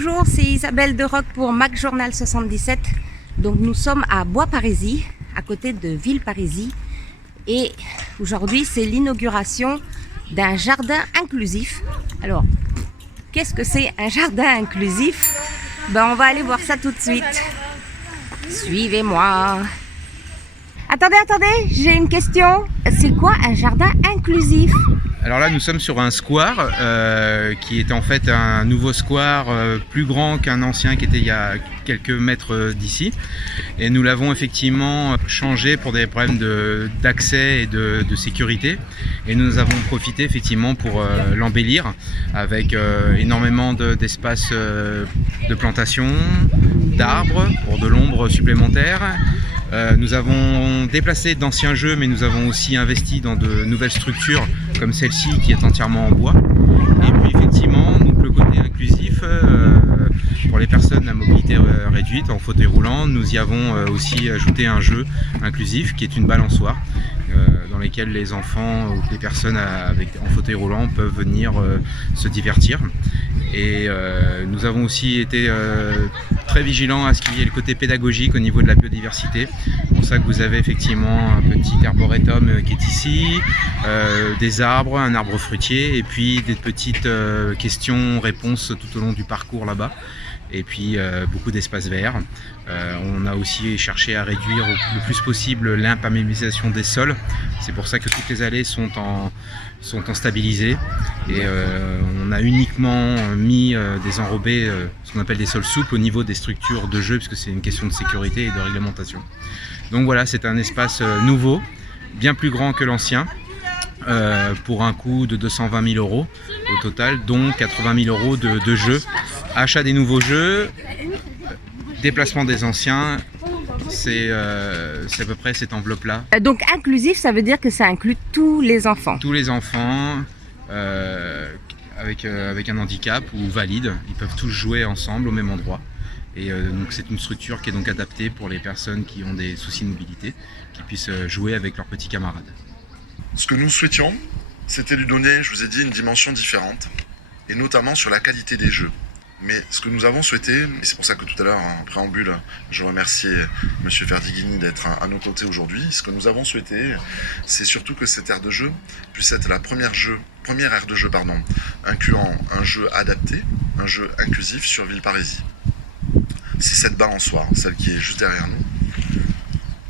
Bonjour, c'est Isabelle de Roc pour Mac Journal 77. Donc nous sommes à Bois-Parisis, à côté de Villeparisis. Et aujourd'hui, c'est l'inauguration d'un jardin inclusif. Alors, qu'est-ce que c'est un jardin inclusif? On va aller voir ça tout de suite. Suivez-moi. Attendez, j'ai une question. C'est quoi un jardin inclusif? Alors là, nous sommes sur un square qui est en fait un nouveau square plus grand qu'un ancien qui était il y a quelques mètres d'ici. Et nous l'avons effectivement changé pour des problèmes d'accès et de sécurité. Et nous avons profité effectivement pour l'embellir avec énormément d'espaces de plantation, d'arbres pour de l'ombre supplémentaire. Nous avons déplacé d'anciens jeux, mais nous avons aussi investi dans de nouvelles structures comme celle-ci qui est entièrement en bois. Et puis effectivement, donc le côté inclusif pour les personnes à mobilité réduite en fauteuil roulant, nous y avons aussi ajouté un jeu inclusif qui est une balançoire dans lesquelles les enfants ou les personnes en fauteuil roulant peuvent venir se divertir. Et nous avons aussi été très vigilants à ce qu'il y ait le côté pédagogique au niveau de la biodiversité. C'est pour ça que vous avez effectivement un petit arboretum qui est ici, des arbres, un arbre fruitier et puis des petites questions-réponses tout au long du parcours là-bas. Et puis beaucoup d'espaces verts. On a aussi cherché à réduire le plus possible l'imperméabilisation des sols. C'est pour ça que toutes les allées sont en stabilisé. Et on a uniquement mis des enrobés, ce qu'on appelle des sols souples au niveau des structures de jeu, puisque c'est une question de sécurité et de réglementation. Donc voilà, c'est un espace nouveau, bien plus grand que l'ancien. Pour un coût de 220 000 € au total, dont 80 000 € de jeux. Achat des nouveaux jeux, déplacement des anciens, c'est à peu près cette enveloppe-là. Donc inclusif, ça veut dire que ça inclut tous les enfants? Tous les enfants avec un handicap ou valide, ils peuvent tous jouer ensemble au même endroit. Et donc c'est une structure qui est donc adaptée pour les personnes qui ont des soucis de mobilité, qui puissent jouer avec leurs petits camarades. Ce que nous souhaitions, c'était lui donner, je vous ai dit, une dimension différente, et notamment sur la qualité des jeux. Mais ce que nous avons souhaité, et c'est pour ça que tout à l'heure, en préambule, je remercie M. Ferdighini d'être à nos côtés aujourd'hui, ce que nous avons souhaité, c'est surtout que cette aire de jeu puisse être la première aire de jeu, incluant un jeu adapté, un jeu inclusif sur Villeparisis. C'est cette balançoire, celle qui est juste derrière nous.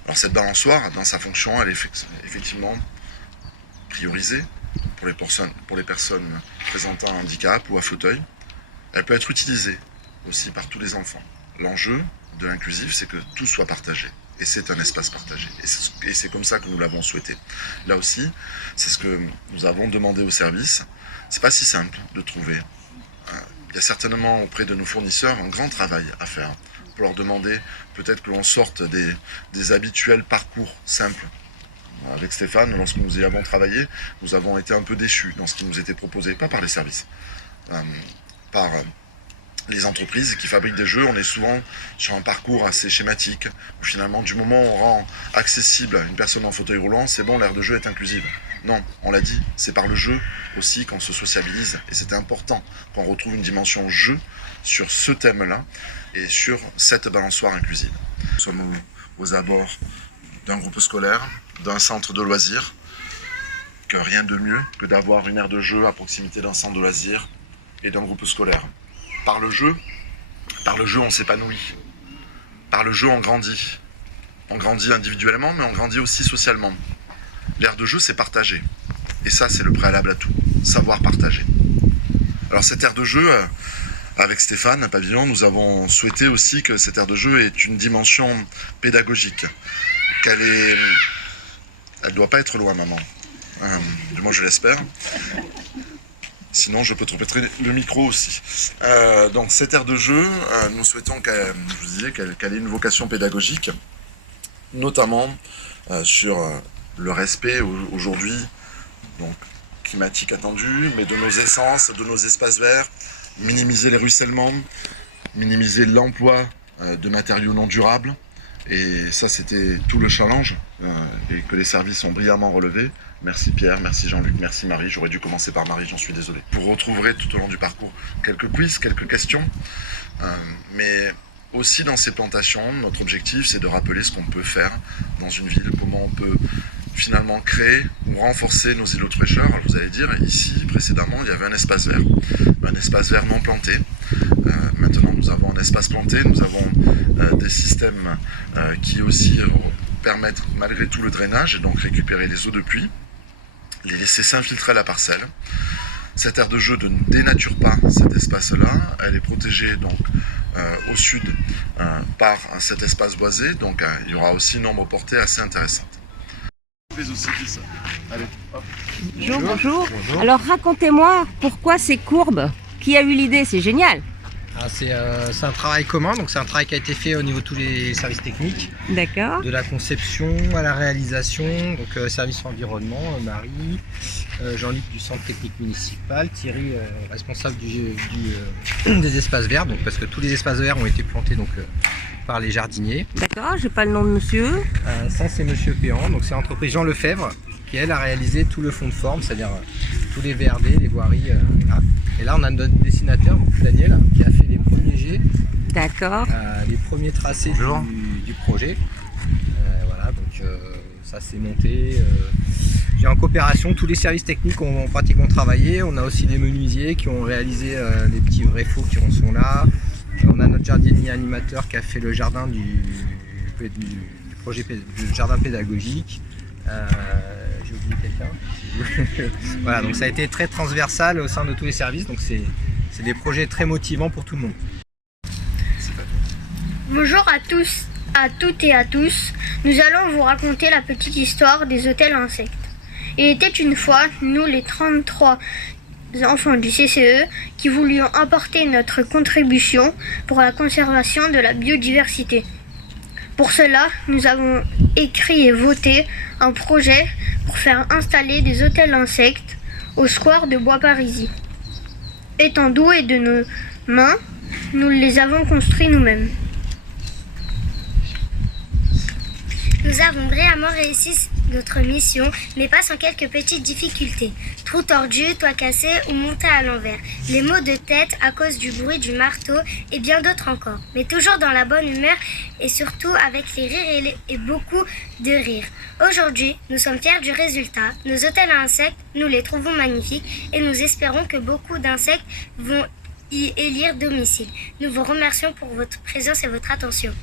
Alors cette balançoire, dans sa fonction, elle est effectivement priorisée pour les personnes présentant un handicap ou un fauteuil. Elle peut être utilisée aussi par tous les enfants. L'enjeu de l'inclusif, c'est que tout soit partagé. Et c'est un espace partagé. Et c'est comme ça que nous l'avons souhaité. Là aussi, c'est ce que nous avons demandé au service. C'est pas si simple de trouver. Il y a certainement auprès de nos fournisseurs un grand travail à faire pour leur demander peut-être que l'on sorte des habituels parcours simples. Avec Stéphane, lorsque nous y avons travaillé, nous avons été un peu déçus dans ce qui nous était proposé, pas par les services, par les entreprises qui fabriquent des jeux. On est souvent sur un parcours assez schématique, où finalement, du moment où on rend accessible une personne en fauteuil roulant, c'est bon, l'aire de jeu est inclusive. Non, on l'a dit, c'est par le jeu aussi qu'on se sociabilise, et c'est important qu'on retrouve une dimension jeu sur ce thème-là, et sur cette balançoire inclusive. Nous sommes aux abords d'un groupe scolaire, d'un centre de loisirs, que rien de mieux que d'avoir une aire de jeu à proximité d'un centre de loisirs et d'un groupe scolaire. Par le jeu, on s'épanouit. Par le jeu, on grandit. On grandit individuellement, mais on grandit aussi socialement. L'aire de jeu, c'est partager. Et ça, c'est le préalable à tout. Savoir partager. Alors cette aire de jeu, avec Stéphane, à Pavillon, nous avons souhaité aussi que cette aire de jeu ait une dimension pédagogique. Elle doit pas être loin, maman. Du moins, je l'espère. Sinon, je peux te répéter le micro aussi. Donc, cette aire de jeu, nous souhaitons qu'elle ait une vocation pédagogique, notamment sur le respect aujourd'hui, donc climatique attendu, mais de nos essences, de nos espaces verts, minimiser les ruissellements, minimiser l'emploi de matériaux non durables, Et ça, c'était tout le challenge et que les services ont brillamment relevé. Merci Pierre, merci Jean-Luc, merci Marie. J'aurais dû commencer par Marie, j'en suis désolé. Vous retrouverez tout au long du parcours quelques quiz, quelques questions. Mais aussi dans ces plantations, notre objectif, c'est de rappeler ce qu'on peut faire dans une ville, comment on peut finalement créer ou renforcer nos îlots de fraîcheur. Alors vous allez dire, ici précédemment, il y avait un espace vert non planté. Maintenant, nous avons un espace planté, nous avons des systèmes qui aussi permettent, malgré tout, le drainage et donc récupérer les eaux de pluie, les laisser s'infiltrer à la parcelle. Cette aire de jeu ne dénature pas cet espace-là, elle est protégée donc au sud par cet espace boisé, donc il y aura aussi une ombre portée assez intéressante. Allez, hop. Bonjour. Alors racontez-moi pourquoi ces courbes? Qui a eu l'idée? C'est génial. C'est un travail commun, donc c'est un travail qui a été fait au niveau de tous les services techniques. D'accord. De la conception à la réalisation, donc service environnement, Marie, Jean-Luc du centre technique municipal, Thierry responsable des espaces verts, donc parce que tous les espaces verts ont été plantés donc par les jardiniers. D'accord, j'ai pas le nom de monsieur. Ça c'est monsieur Péan, donc c'est l'entreprise Jean Lefebvre qui elle a réalisé tout le fond de forme, c'est-à-dire tous les verdés, les voiries. Là. Et là on a notre dessinateur, Daniel, qui a fait les premiers jets. D'accord. Les premiers tracés du projet. Voilà, donc ça s'est monté. En coopération, tous les services techniques ont pratiquement travaillé. On a aussi des menuisiers qui ont réalisé les petits vrais faux qui en sont là. On a notre jardinier animateur qui a fait le jardin du projet du jardin pédagogique. J'ai oublié quelqu'un. Voilà, donc ça a été très transversal au sein de tous les services. Donc c'est des projets très motivants pour tout le monde. Bonjour à tous, à toutes et à tous. Nous allons vous raconter la petite histoire des hôtels insectes. Il était une fois, nous les 33 enfants du CCE, qui voulions apporter notre contribution pour la conservation de la biodiversité. Pour cela, nous avons écrit et voté un projet pour faire installer des hôtels insectes au square de Bois-Parisis. Étant doués de nos mains, nous les avons construits nous-mêmes. Nous avons brillamment réussi notre mission, mais pas sans quelques petites difficultés. Trous tordus, toits cassés ou montés à l'envers. Les maux de tête à cause du bruit du marteau et bien d'autres encore. Mais toujours dans la bonne humeur et surtout avec les rires et beaucoup de rires. Aujourd'hui, nous sommes fiers du résultat. Nos hôtels à insectes, nous les trouvons magnifiques et nous espérons que beaucoup d'insectes vont y élire domicile. Nous vous remercions pour votre présence et votre attention.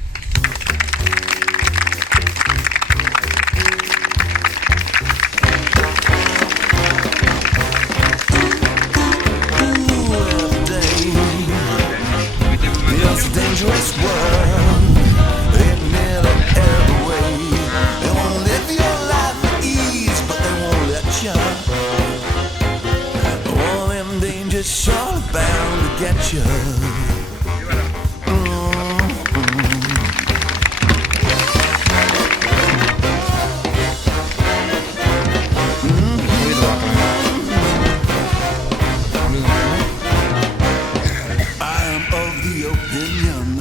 Dangerous world, it nearly every way. They won't live your life with ease, but they won't let you. All them dangers sure bound to get you.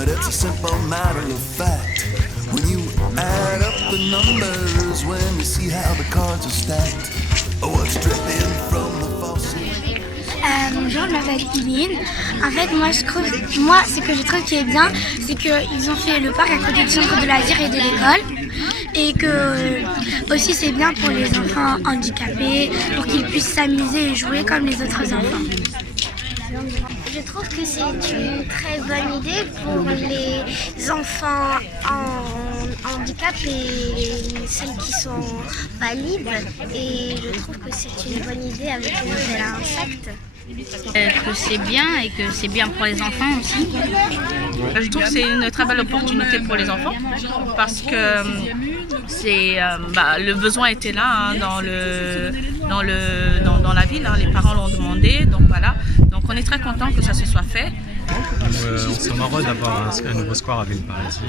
It's a simple matter of fact. When you add up the numbers, when you see how the cards are stacked, what's dripping from the faucet. Bonjour, je m'appelle Iline. En fait, ce que je trouve qui est bien, c'est qu'ils ont fait le parc à côté du centre de loisirs et de l'école. Et que aussi c'est bien pour les enfants handicapés, pour qu'ils puissent s'amuser et jouer comme les autres enfants. Je trouve que c'est une très bonne idée pour les enfants en handicap et celles qui sont valides. Et je trouve que c'est une bonne idée avec les hôtels à insectes. Que c'est bien et que c'est bien pour les enfants aussi. Je trouve que c'est une très belle opportunité pour les enfants parce que le besoin était là dans la ville, les parents l'ont demandé, donc voilà. Donc on est très content que ça se soit fait. On s'en heureux d'avoir un nouveau square à Villeparisis.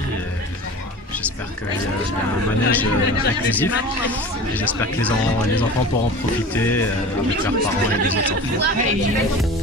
J'espère qu'il y a un manège inclusif et j'espère que les enfants pourront en profiter avec leurs parents et les autres enfants.